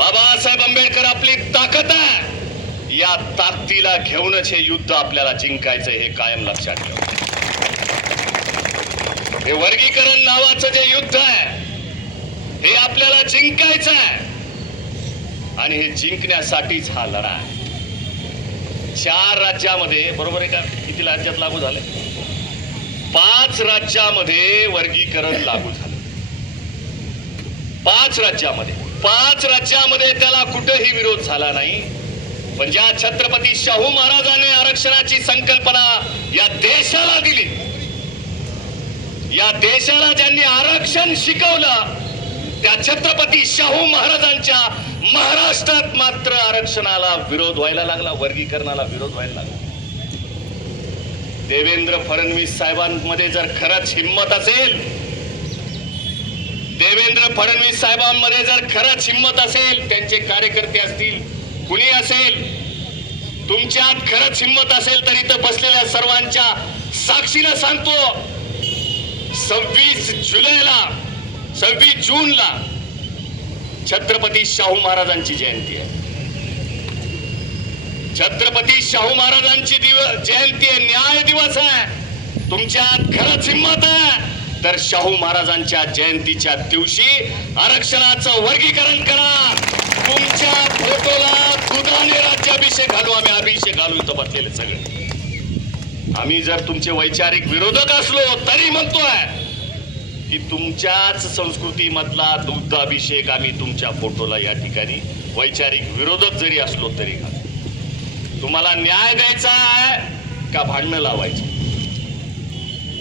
बाबासाहेब आंबेडकर आपली ताकद आहे, या ताकदीला घेऊनच हे युद्ध आपल्याला जिंकायचं हे कायम लक्षात ठेवा. हे वर्गीकरण नावाचं जे युद्ध आहे हे आपल्याला जिंकायचं आहे आणि हे जिंकण्यासाठीच हा लढा आहे. 4 राज्यामध्ये, बरोबर आहे का? किती राज्यात लागू झाले? 5 राज्यामध्ये वर्गीकरण लागू झालं. 5 राज्यामध्ये त्याला कुठेही विरोध झाला नाही. पण ज्या छत्रपती शाहू महाराजांनी आरक्षणाची संकल्पना या देशाला दिली, या देशाला ज्यांनी आरक्षण शिकवलं, त्या छत्रपती शाहू महाराजांच्या महाराष्ट्रात मात्र आरक्षणाला विरोध व्हायला लागला, वर्गीकरणाला विरोध व्हायला लागला. देवेंद्र फडणवीस साहेबांमध्ये जर खरंच हिम्मत असेल, देवेंद्र फडणवीस साहेबांमध्ये जर खरंच हिम्मत असेल, त्यांचे कार्यकर्ते असतील, कुणी असेल, तुमच्यात खरंच हिम्मत असेल तर इथं बसलेल्या सर्वांच्या साक्षीनं सांगतो, 26 जूनला छत्रपती शाहू महाराजांची जयंती आहे. छत्रपती शाहू महाराजांची जयंती आहे, न्याय दिवस आहे. तुमच्यात खरंच हिम्मत आहे तर शाहू महाराजांच्या जयंतीच्या दिवशी आरक्षणाचं वर्गीकरण करा. तुमच्या फोटोला दुधाने राज्याभिषेक घालू, आम्ही अभिषेक घालू इथं बसलेले सगळे. आम्ही जर तुमचे वैचारिक विरोधक असलो तरी म्हणतोय की तुमच्याच संस्कृतीमधला दुग्धाभिषेक आम्ही तुमच्या फोटोला या ठिकाणी वैचारिक विरोधक जरी असलो तरी घालू. तुम्हाला न्याय द्यायचा आहे का भांडणं लावायची?